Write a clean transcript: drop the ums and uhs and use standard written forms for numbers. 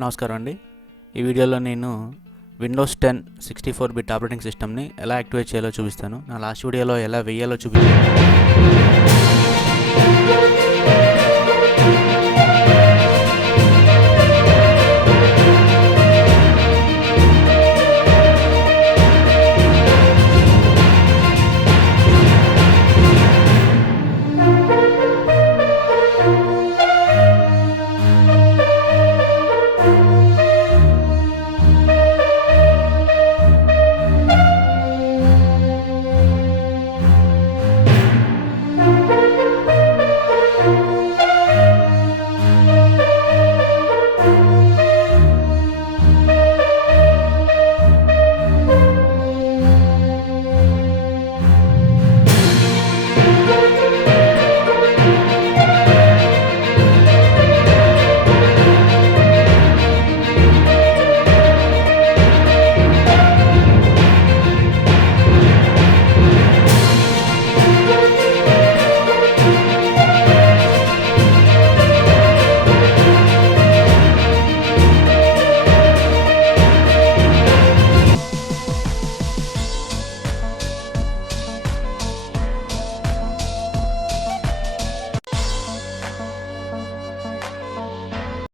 నమస్కారం అండి. ఈ వీడియోలో నేను విండోస్ 10 64 బిట్ ఆపరేటింగ్ సిస్టమ్ని ఎలా యాక్టివేట్ చేయాలో చూపిస్తాను. నా లాస్ట్ వీడియోలో ఎలా వేయాలో చూపించాను.